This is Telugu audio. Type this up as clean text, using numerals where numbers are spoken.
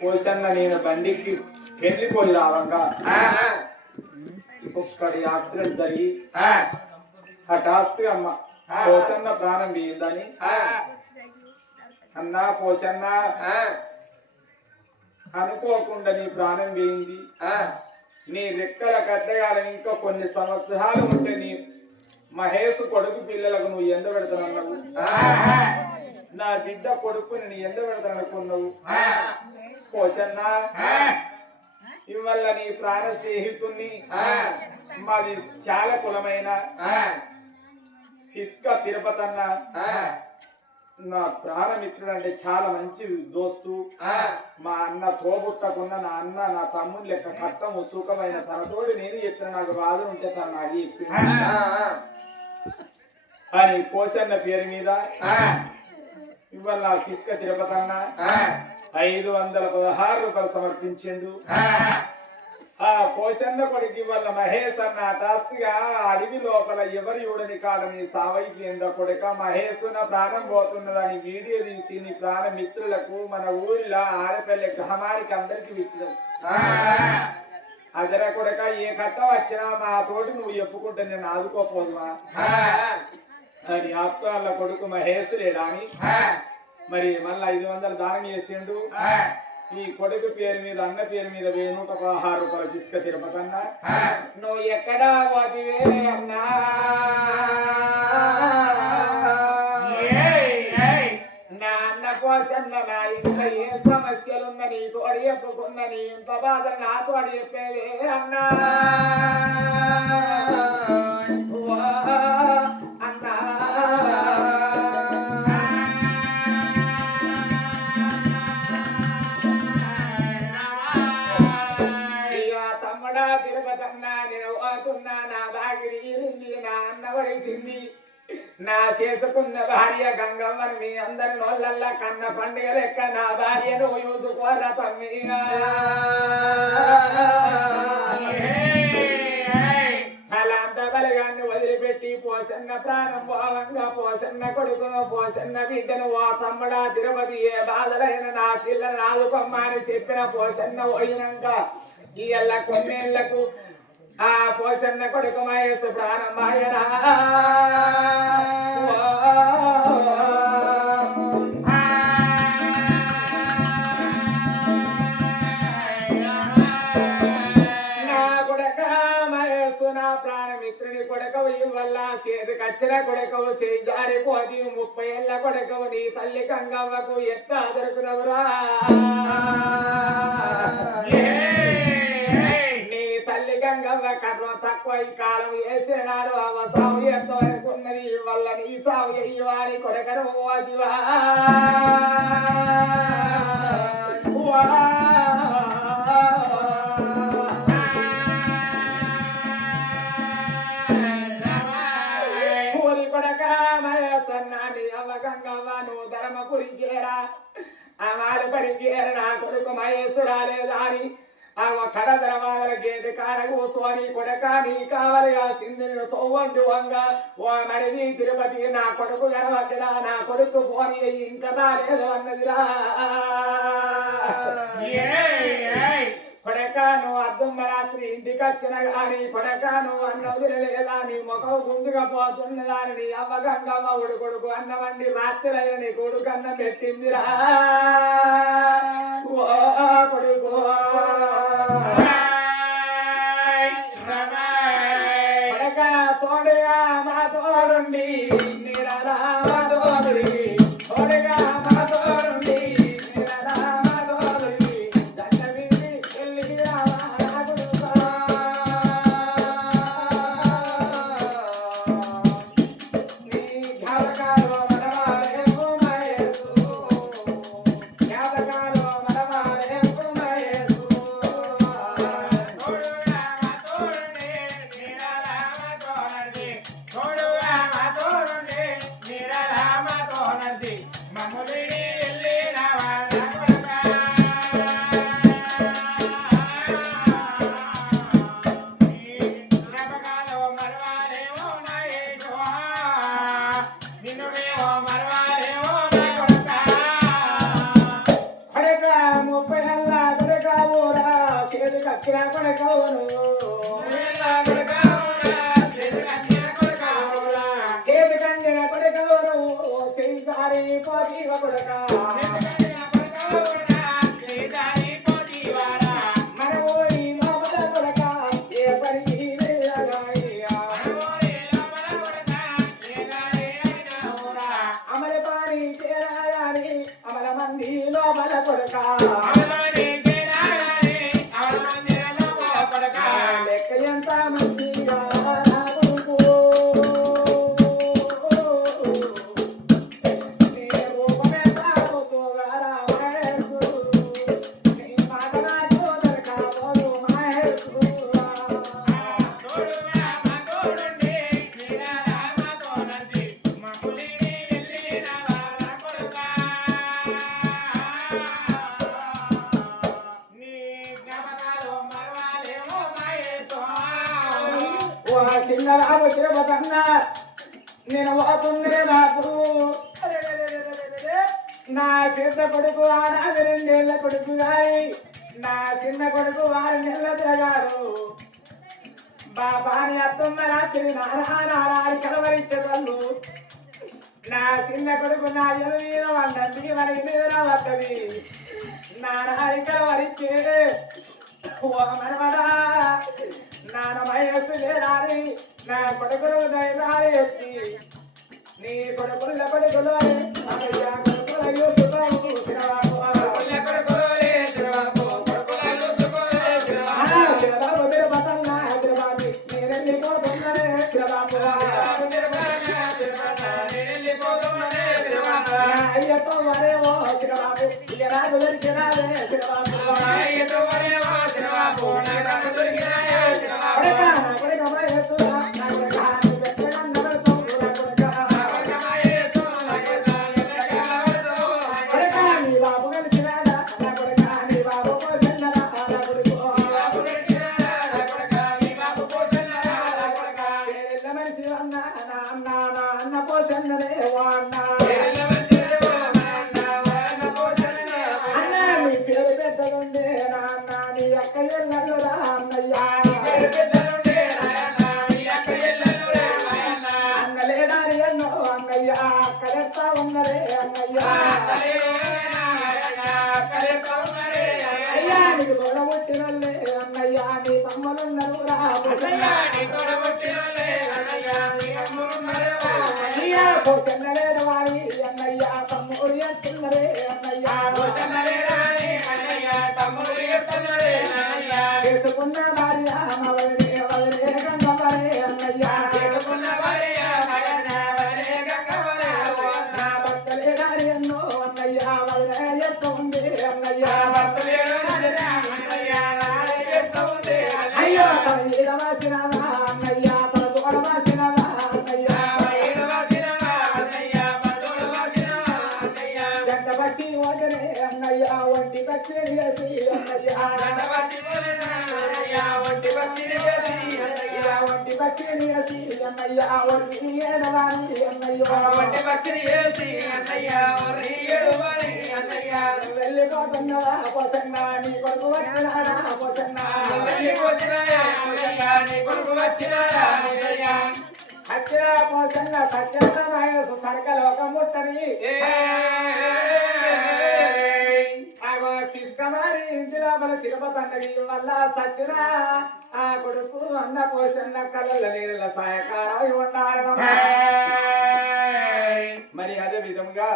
పోసన్న నేను బండికి వెళ్ళిపోయి రావంగా ఒక్కడి యాక్సిడెంట్ జరిగి హఠాత్తుగా అమ్మ పోసన్న ప్రాణం పోయిందని అన్నా పోసన్న అనుకోకుండా నీ ప్రాణం పోయింది. నీ రెక్కల కట్టగాలని ఇంకా కొన్ని సంవత్సరాలు ఉంటే నీ మహేష్ కొడుకు పిల్లలకు నువ్వు ఎండ పెడతానన్నావు. నా బిడ్డ కొడుకుని నీ ఎండ పెడతాననుకున్నావు. పోసన్న ఇవల్ల నీ ప్రాణ స్నేహితుణ్ణి మాది శాల కులమైన ఇసుక తిరుపతన్న నా ప్రాణమిత్రుడు అంటే చాలా మంచి దోస్తు. మా అన్న తోబుట్టకున్న నా అన్న నా తమ్ముడు లెక్క కట్టము సుఖమైన తనతోటి నేను చెప్పిన నాకు బాధ ఉంటే తను నాకు అని పోసన్న పేరు మీద ఇవాళ నాకు ఇసుక తిరుపతన్న 516 రూపాయలు సమర్పించిండు. ఆ పోసన్న కొడుకు ఇవాళ మహేష్ అన్న హఠాత్తుగా అడవి లోపల ఎవరు చూడని కాడని సావైకి ఎంద కొడుక మహేష్ నా ప్రాణం పోతున్నదని వీడియో తీసి నీ ప్రాణ మిత్రులకు మన ఊరిలో ఆడపల్లి గ్రామానికి అందరికి విట్టినావు. అదర కొడుక ఏ కథ వచ్చినా మా తోటి నువ్వు చెప్పుకుంటే నేను ఆదుకోపోదువా అని ఆప్తాళ్ళ కొడుకు మహేష్ లేడాని మరి మళ్ళీ 500 దానం చేసిండు. ఈ కొడుకు పేరు మీద అన్న పేరు మీద 116 రూపాయలు ఇసుక తిరుపతన్నా. నువ్వు ఎక్కడా పోతివే అన్నా నా అన్న పోసన్న నా ఇంత ఏ సమస్యలుందా నీ తోడు చెప్పుకున్నని ఇంత బాధ నా తోడు చెప్పేవే అన్నా అన్నా నా బాగిరి నా అన్న వడిసింది. నా చేసుకున్న భార్య గంగమ్మని మీ అందరి నోళ్ళల్లా కన్న పండుగ లెక్క నా భార్యను చూసుకోరా తమ్మిగా. అలాంత బలగాన్ని వదిలిపెట్టి పోసన్న ప్రాణం భావంగా పోసన్న కొడుకును పోసన్న బిడ్డను ఓ తమ్ముడా తిరుపతి ఏ బాధలైన నా పిల్లలు ఆదుకోమ్మని చెప్పిన పోసన్న పోయినాక ఈ ఎల్ల కొన్నేళ్లకు ఆ పోసన్న కొడుకు మహేష్ ప్రాణం మాయనా. నా కొడుక మహేష్ నా ప్రాణమిత్రుని కొడుకవు ఇవల్ల చేతికచ్చిన కొడుకవు చేజారి పోతి 30 ఏళ్ల కొడుకవు నీ తల్లి గంగవ్వకు ఎట్ట దొరుకునవురా. గంగవ్వ కర్మ తక్కువ ఈ కాలం వేసేనాడు అవ సాగు ఎంతో అనుకున్నది వల్ల నీ సాగు అయ్యవాని కొడకను అదివా ఊరి కొడక మయసన్నాని అవ్వ గంగవ్వ నువ్వు ధర్మపురి గేరా అమాలు పడి గేర నా కొడుకు మహేశ్ రాలేదా అని ఆమె కడదరవాల గేదె కాడ కూసోని కొడక నీ కావలిగా సింధిని తోవంటి వంగ ఓ మరిది తిరుపతి నా కొడుకు కనబడ్డా నా కొడుకు పోని ఇంకా రాలేదు అన్నదిరా. కొడక నువ్వు అర్ధంబరాత్రి ఇంటికి వచ్చిన గాని కొడక నువ్వు అన్న వదిలేదా నీ ముఖం గుంజుగా పోతున్నదాని నీ అవ్వ గంగమ్మ ఉడు కొడుకు అన్నవండి రాత్రి అయిన నీ కొడుకు అన్నం పెట్టిందిరా. ఓ కొడుకు కొడక తోడుగా మా తోడుండి నిరలా మా తోడుడి తోడుగా మా తోడుండి నిరలా మా తోడుడి దండ వీడి వెళ్ళి నీ జ్ఞాపకాలు మనవారేమో మహేసు జ్ఞాపకాలు మనవారేమో వచ్చిన కొడకవును చేతి కందిన కొడకవును శ్రీకారి పోతీవ కొడక మన ఊరి లోపల కొడక ఏ పనికి అమల పాని చేరాయాని అమల మంది లోపల కొడక లెక్క ఎంత మంచిగా నా కొడుకు నీ రూపమెంత గొప్పగా రామేశు నీ మాట నాకు దొరకబోదు మహేశు చిన్నరాబు తిరుపతన్నా నేను పోతుండే నాకు నా పెద్ద కొడుకు ఆనాది 2 ఏళ్ల కొడుకు గారి నా చిన్న కొడుకు 6 నెలల తిరగాడు బాబాని అత్తమ్మ రాత్రి నారాడి కలవరించగలరు నా చిన్న కొడుకు నా ఎలు మీద వండి మనకి మీద వస్తుంది నారాడి కలవరించే ఓ మనవడా నాన్న వయస్సు లేడాలి నా కొడుకులు ధైర్యాలు ఎత్తి నీ కొడుకుల కొడుకులు అయ్యతో వరేమో సిరబాబు ఇక నాకు దొరికినాదే సిరబాబు అయ్యా నీకు గొడవట్టినల్లే అన్నయ్యా నీ తమ్ములున్నారు అయ్యా పోసన్నలేడు వారి అన్నయ్యా తమ్ముడు ఎత్తున్నరే అన్నయ్యా చేసుకున్న భార్య వదిలే గంగవరే అన్నయ్యా నా భర్తలే గారి ఎన్నో అన్నయ్యా వదిలే ఎత్తుంది అన్నయ్యా అయ్యో తన ఈడవాసినవా అన్నయ్యా తన తోడవాసినవా అన్నయ్యా జంట పక్షి వదిలే అన్నయ్యా ఒంటి పక్షి వేసి అన్నయ్యా ఒంటి పక్షి వేసి అన్నయ్యా ఒంటి ఏడవారి అన్నయ్యా వెళ్ళిపోతున్నవా పోసన్నా నీ కొడుకు వచ్చినాడా సత్యా పోసన్న సత్యంత వయసు సర్కలోక ముట్టని తీసుకమారి ఇంటి లోపల తిరుపతి అన్నది వల్ల సత్యన ఆ కొడుకు అన్న పోసన్న కళ్ళ నీళ్ళ సహాయకారం ఉండాలి మరి అదే విధముగా